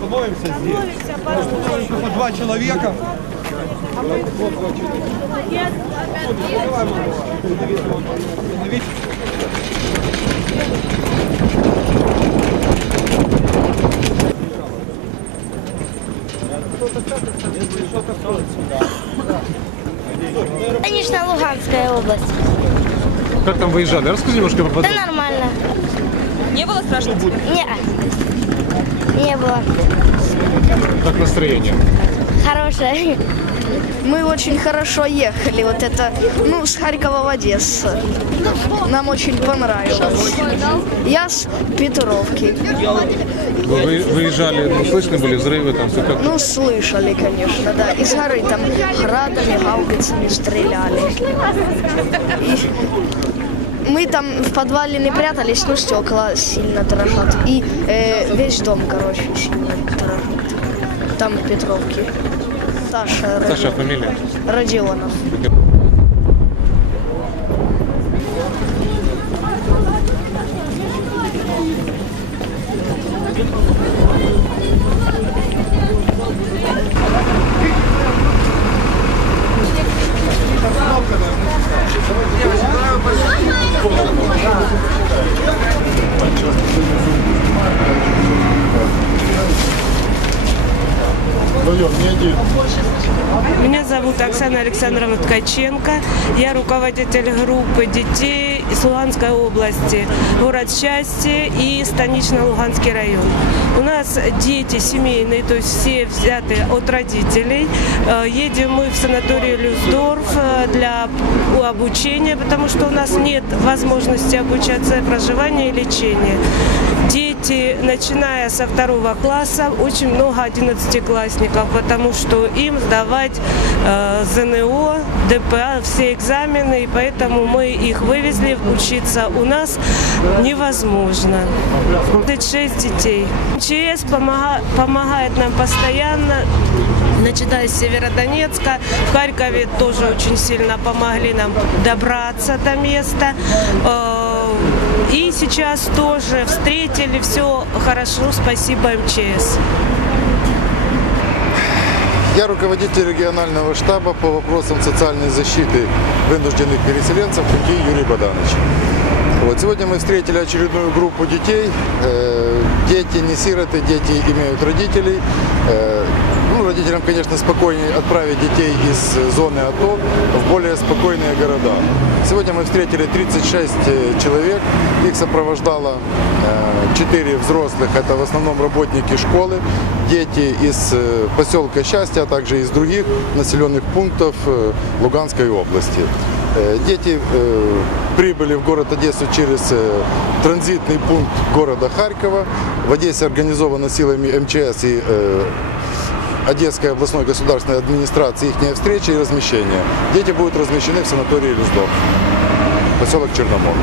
По два человека. Конечно, Луганская область. Как там выезжали? Расскажи немножко Да поподробнее. нормально. Не было страшно? Не, не было. Как настроение? Хорошее. Мы очень хорошо ехали, вот это, ну, с Харькова в Одессу. Нам очень понравилось. Я с Петровки. Вы вы- выезжали, ну, слышны были взрывы, там все как? Ну, слышали, конечно, да. Из горы там градами, гаубицами стреляли. И мы там в подвале не прятались, но стекла сильно дрожат. И э, весь дом, короче, сильно дрожит. Там в Петровке. Саша, Саша, фамилия? Родионов. Меня зовут Оксана Александровна Ткаченко. Я руководитель группы детей Луганской области, город Счастье и станично-Луганский район. У нас дети семейные, то есть все взяты от родителей. Э, Едем мы в санаторий Люсдорф э, для обучения, потому что у нас нет возможности обучаться проживания и лечения. Дети, начиная со второго класса, очень много одиннадцатиклассников, потому что им сдавать э, ЗНО, ДПА, все экзамены, и поэтому мы их вывезли учиться. У нас невозможно. 36 детей. МЧС помога- помогает нам постоянно, начиная с Северодонецка. В Харькове тоже очень сильно помогли нам добраться до места. Э, И сейчас тоже встретили, все хорошо, спасибо МЧС. Я руководитель регионального штаба по вопросам социальной защиты вынужденных переселенцев Куки Юрий Богданович. Вот сегодня мы встретили очередную группу детей. Э, Дети не сироты, дети имеют родителей. Э, Ну, родителям, конечно, спокойнее отправить детей из зоны АТО в более спокойные города. Сегодня мы встретили 36 э, человек. Их сопровождало 4 взрослых. Это в основном работники школы, дети из поселка Счастья, а также из других населенных пунктов Луганской области. Э, Дети э, прибыли в город Одессу через э, транзитный пункт города Харькова. В Одессе организовано силами МЧС и Одесской областной государственной администрации их встреча и размещение. Дети будут размещены в санатории Люздов, поселок Черномор.